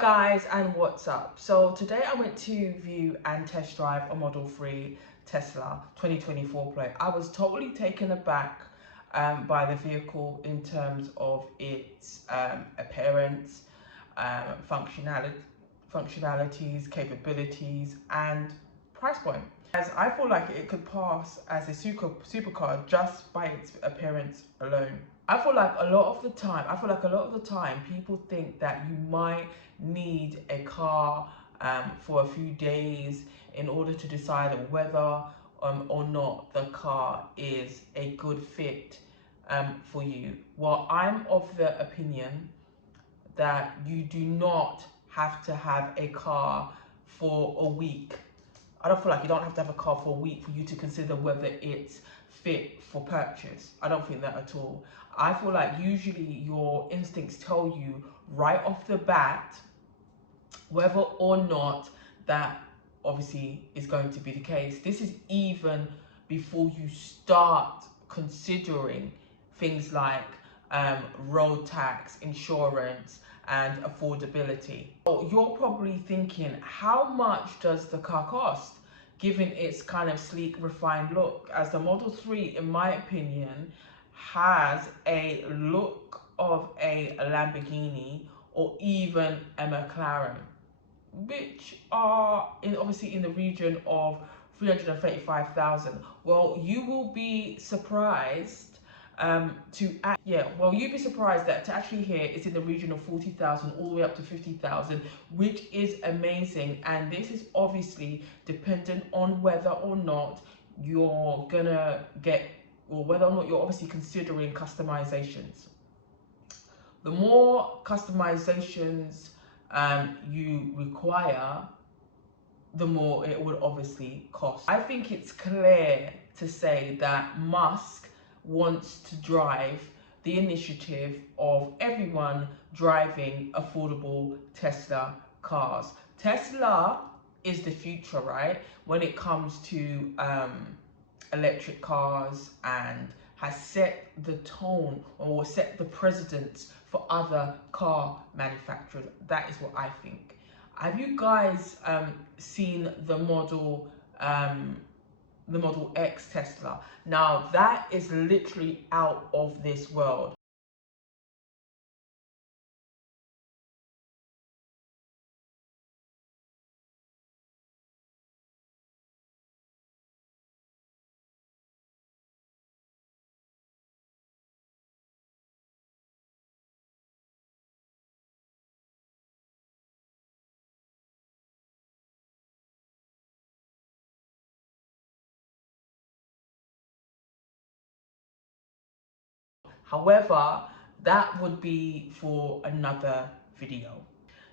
Guys, and what's up? So today I went to view and test drive a Model 3 Tesla 2024 plate. I was totally taken aback by the vehicle in terms of its appearance, functionalities, capabilities, and price point. As I feel like it could pass as a supercar just by its appearance alone. I feel like a lot of the time people think that you might need a car for a few days in order to decide whether or not the car is a good fit for you. Well, I'm of the opinion that you do not have to have a car for a week. I don't feel like you don't have to have a car for a week for you to consider whether it's fit for purchase. I don't think that at all. I feel like usually your instincts tell you right off the bat whether or not that obviously is going to be the case. This is even before you start considering things like road tax, insurance, and affordability. So you're probably thinking, how much does the car cost? Given its kind of sleek, refined look, as the Model 3, in my opinion, has a look of a Lamborghini or even a McLaren, which are obviously in the region of 335,000. Well, you will be surprised you'd be surprised that to actually hear it's in the region of 40,000 all the way up to 50,000, which is amazing. And this is obviously dependent on whether or not you're gonna get, or whether or not you're obviously considering customizations. The more customizations you require, the more it would obviously cost. I think it's clear to say that Musk wants to drive the initiative of everyone driving affordable Tesla cars. Tesla is the future, right? When it comes to electric cars, and has set the tone or set the precedence for other car manufacturers. That is what I think. Have you guys seen the Model X Tesla? Now that is literally out of this world. However, that would be for another video.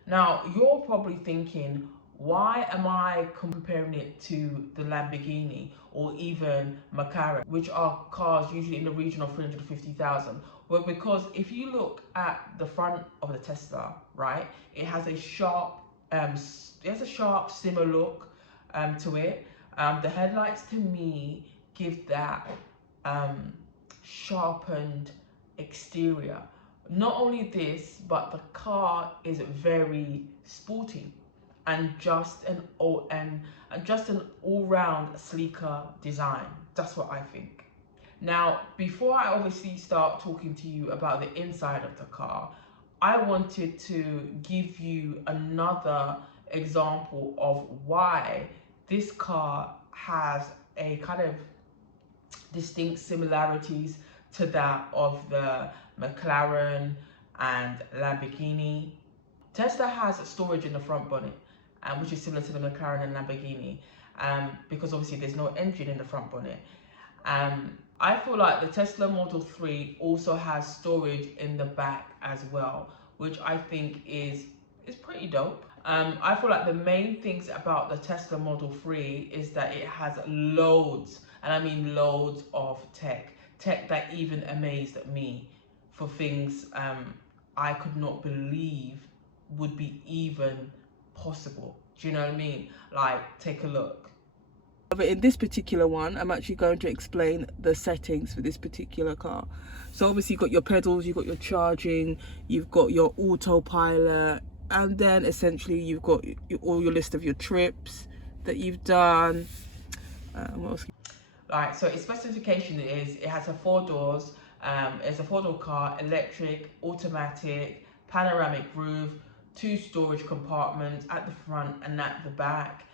Now, you're probably thinking, why am I comparing it to the Lamborghini or even McLaren, which are cars usually in the region of 350,000? Well, because if you look at the front of the Tesla, right, it has a sharp, similar look to it. The headlights to me give that sharpened exterior. Not only this, but the car is very sporty and just an all-round sleeker design. That's what I think. Now, before I obviously start talking to you about the inside of the car, I wanted to give you another example of why this car has a kind of distinct similarities to that of the McLaren and Lamborghini. Tesla has storage in the front bonnet, which is similar to the McLaren and Lamborghini, because obviously there's no engine in the front bonnet. I feel like the Tesla Model 3 also has storage in the back as well, which I think is pretty dope. I feel like the main things about the Tesla Model 3 is that it has loads, and I mean loads of tech that even amazed me for things I could not believe would be even possible. Do you know what I mean? Like, take a look. But in this particular one, I'm actually going to explain the settings for this particular car. So obviously you've got your pedals, you've got your charging, you've got your autopilot, and then essentially you've got all your list of your trips that you've done. What else? Right, so its specification is it has a 4 doors. It's a 4-door car, electric, automatic, panoramic roof, 2 storage compartments at the front and at the back.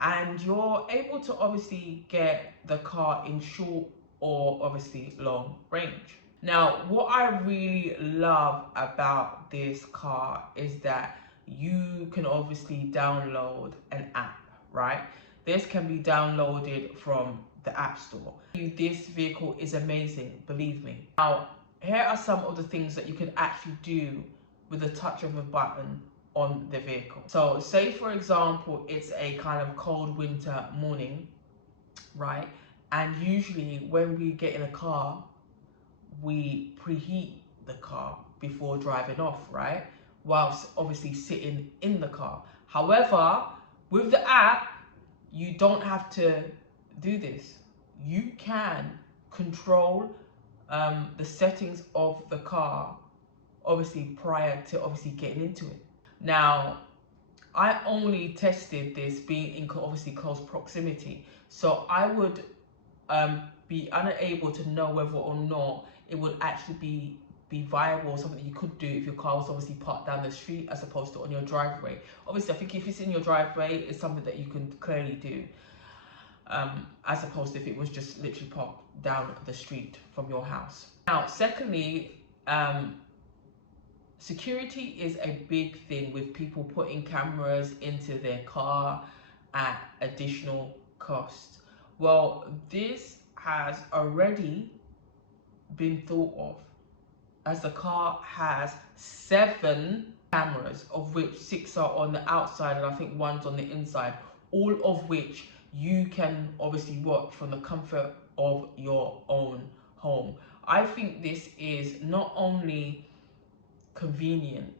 And you're able to obviously get the car in short or obviously long range. Now, what I really love about this car is that you can obviously download an app, right? This can be downloaded from the App Store. This vehicle is amazing, believe me. Now, here are some of the things that you can actually do with a touch of a button on the vehicle. So say for example, it's a kind of cold winter morning, right? And usually when we get in a car, we preheat the car before driving off, right? Whilst obviously sitting in the car. However, with the app, you don't have to do this. You can control the settings of the car, obviously prior to obviously getting into it. Now, I only tested this being in obviously close proximity, so I would be unable to know whether or not it would actually be viable, something you could do if your car was obviously parked down the street as opposed to on your driveway. Obviously, I think if it's in your driveway, it's something that you can clearly do, as opposed to if it was just literally parked down the street from your house. Now, secondly, security is a big thing with people putting cameras into their car at additional cost. Well, this has already been thought of, as the car has 7 cameras, of which 6 are on the outside and I think 1's on the inside, all of which you can obviously watch from the comfort of your own home. I think this is not only convenient,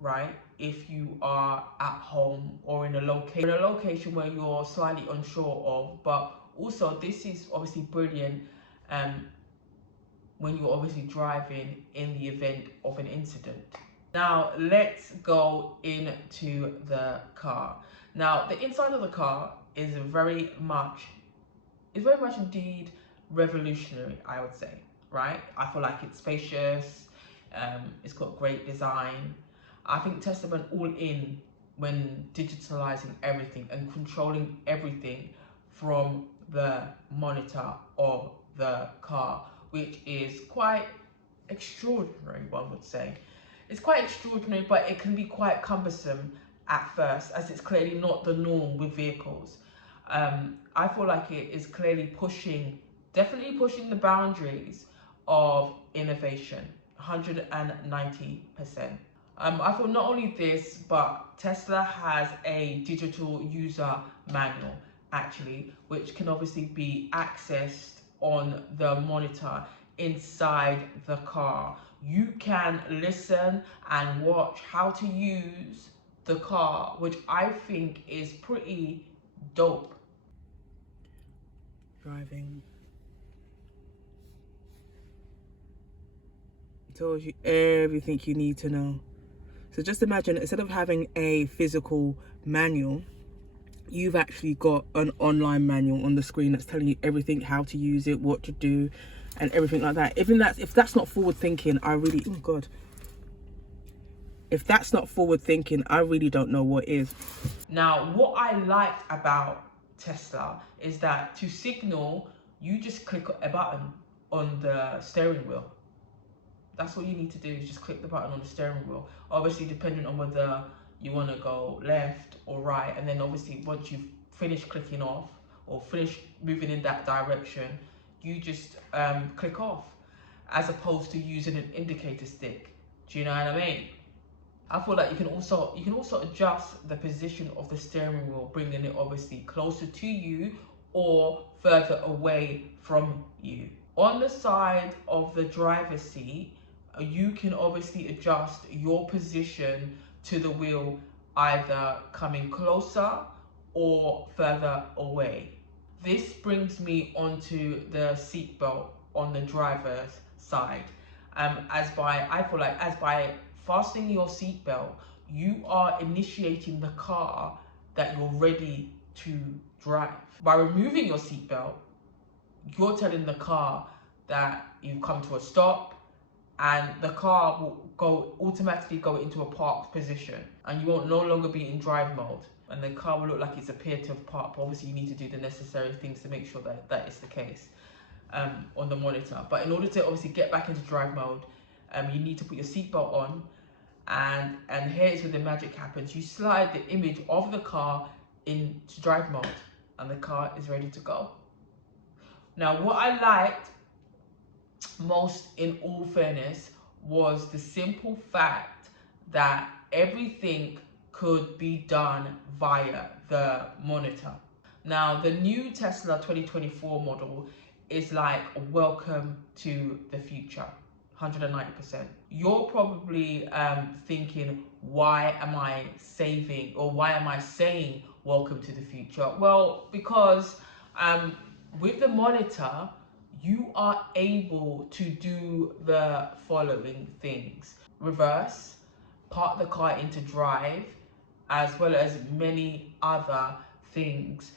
right, if you are at home or in a location where you're slightly unsure of, but also this is obviously brilliant when you're obviously driving in the event of an incident. Now let's go into the car. Now the inside of the car is very much indeed revolutionary, I would say, right? I feel like it's spacious, it's got great design. I think Tesla went all in when digitalizing everything and controlling everything from the monitor of the car, which is quite extraordinary, one would say. It's quite extraordinary, but it can be quite cumbersome at first, as it's clearly not the norm with vehicles. I feel like it is clearly definitely pushing the boundaries of innovation, 190%. I feel not only this, but Tesla has a digital user manual, actually, which can obviously be accessed on the monitor inside the car. You can listen and watch how to use the car, which I think is pretty dope. Driving tells you everything you need to know. So just imagine, instead of having a physical manual, you've actually got an online manual on the screen that's telling you everything, how to use it, what to do, and everything like that. If that's not forward thinking, if that's not forward thinking, I really don't know what is. Now, what I liked about Tesla is that to signal, you just click a button on the steering wheel. That's all you need to do, is just click the button on the steering wheel. Obviously, depending on whether you want to go left or right, and then obviously once you've finished clicking off or finished moving in that direction, you just click off, as opposed to using an indicator stick. Do you know what I mean? I feel like you can also adjust the position of the steering wheel, bringing it obviously closer to you or further away from you. On the side of the driver's seat, you can obviously adjust your position to the wheel, either coming closer or further away. This brings me onto the seatbelt on the driver's side. I feel like as by fastening your seatbelt, you are initiating the car that you're ready to drive. By removing your seatbelt, you're telling the car that you've come to a stop, and the car will automatically go into a parked position, and you won't no longer be in drive mode, and the car will look like it's appeared to have parked. Obviously you need to do the necessary things to make sure that that is the case on the monitor. But in order to obviously get back into drive mode, you need to put your seatbelt on, and here's where the magic happens. You slide the image of the car into drive mode, and the car is ready to go. Now, what I liked most, in all fairness, was the simple fact that everything could be done via the monitor. Now, the new Tesla 2024 model is like a welcome to the future, 190%. You're probably thinking, why am I saying welcome to the future? Well, because with the monitor, you are able to do the following things: reverse, park the car into drive, as well as many other things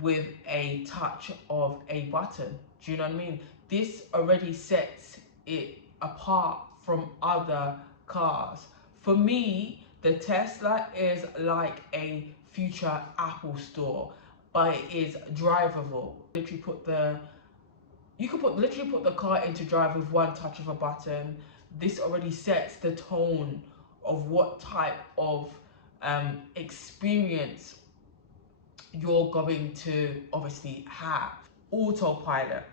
with a touch of a button. Do you know what I mean? This already sets it apart from other cars. For me, the Tesla is like a future Apple store, but it is drivable. You can literally put the car into drive with one touch of a button. This already sets the tone of what type of experience you're going to obviously have. Autopilot.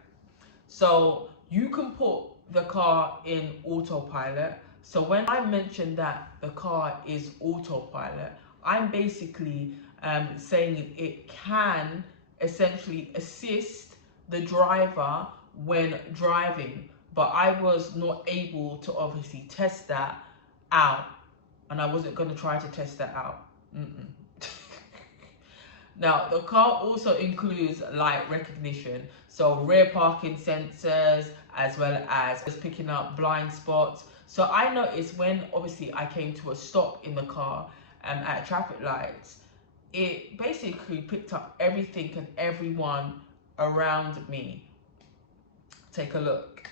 So you can put the car in autopilot. So when I mention that the car is autopilot, I'm basically saying it can essentially assist the driver when driving, but I was not able to obviously test that out, and I wasn't going to try to test that out. Now, the car also includes light recognition, so rear parking sensors, as well as picking up blind spots. So I noticed when obviously I came to a stop in the car at traffic lights, it basically picked up everything and everyone around me. Take a look.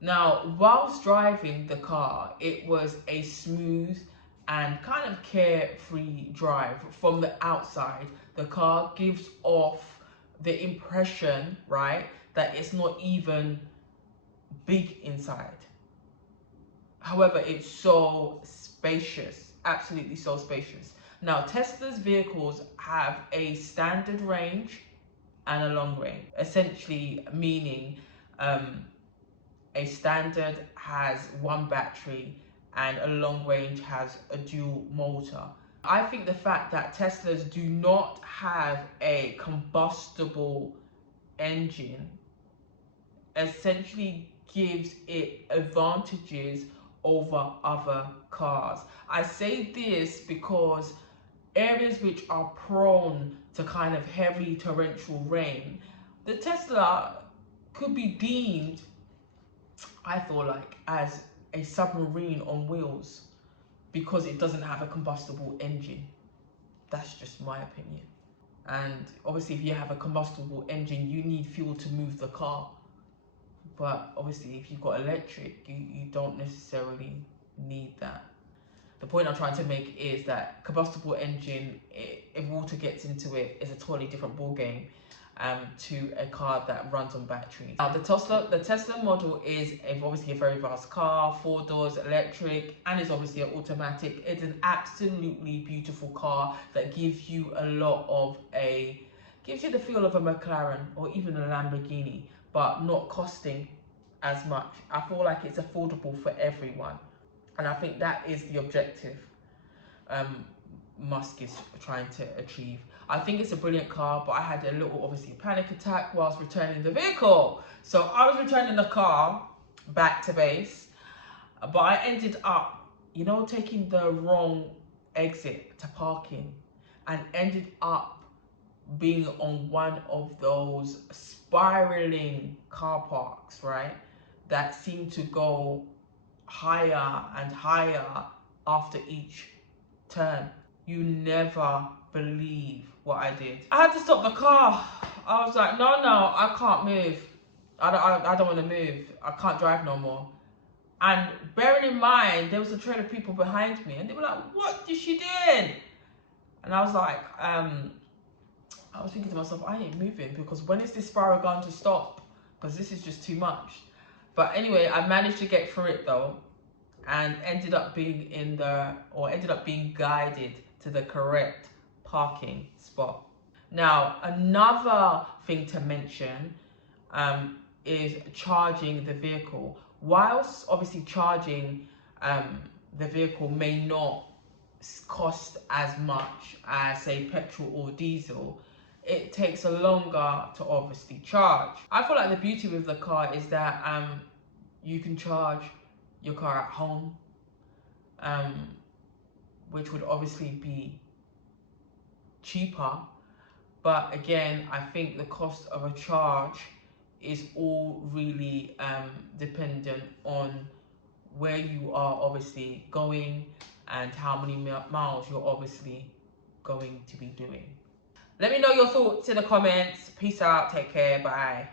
Now, whilst driving the car, it was a smooth and kind of carefree drive. From the outside, the car gives off the impression, right, that it's not even big inside. However, it's so spacious, absolutely so spacious. Now, Tesla's vehicles have a standard range and a long range, essentially meaning a standard has one battery and a long range has a dual motor. I think the fact that Teslas do not have a combustible engine essentially gives it advantages over other cars. I say this because areas which are prone to kind of heavy torrential rain, the Tesla could be deemed, I feel like, as a submarine on wheels because it doesn't have a combustible engine. That's just my opinion. And obviously if you have a combustible engine, you need fuel to move the car. But obviously if you've got electric, you don't necessarily need that. The point I'm trying to make is that combustible engine, if water gets into it, is a totally different ball game to a car that runs on batteries. Now the Tesla model is obviously a very vast car, 4 doors, electric, and is obviously an automatic. It's an absolutely beautiful car that gives you gives you the feel of a McLaren or even a Lamborghini, but not costing as much. I feel like it's affordable for everyone, and I think that is the objective Musk is trying to achieve. I think it's a brilliant car, but I had a little, obviously, panic attack whilst returning the vehicle. So I was returning the car back to base, But I ended up, you know, taking the wrong exit to parking, and ended up being on one of those spiraling car parks, right? That seem to go higher and higher after each turn. You never believe what I did. I had to stop the car. I was like, no, I can't move. I don't want to move. I can't drive no more. And bearing in mind, there was a train of people behind me, and they were like, what is she doing? And I was like, I was thinking to myself, I ain't moving, because when is this spiral going to stop? Because this is just too much. But anyway, I managed to get through it though, and ended up being guided to the correct parking spot. Now, another thing to mention is charging the vehicle. Whilst obviously charging the vehicle may not cost as much as say petrol or diesel, it takes a longer to obviously charge. I feel like the beauty with the car is that you can charge your car at home, which would obviously be cheaper. But again, I think the cost of a charge is all really dependent on where you are obviously going and how many miles you're obviously going to be doing. Let me know your thoughts in the comments. Peace out, take care, bye.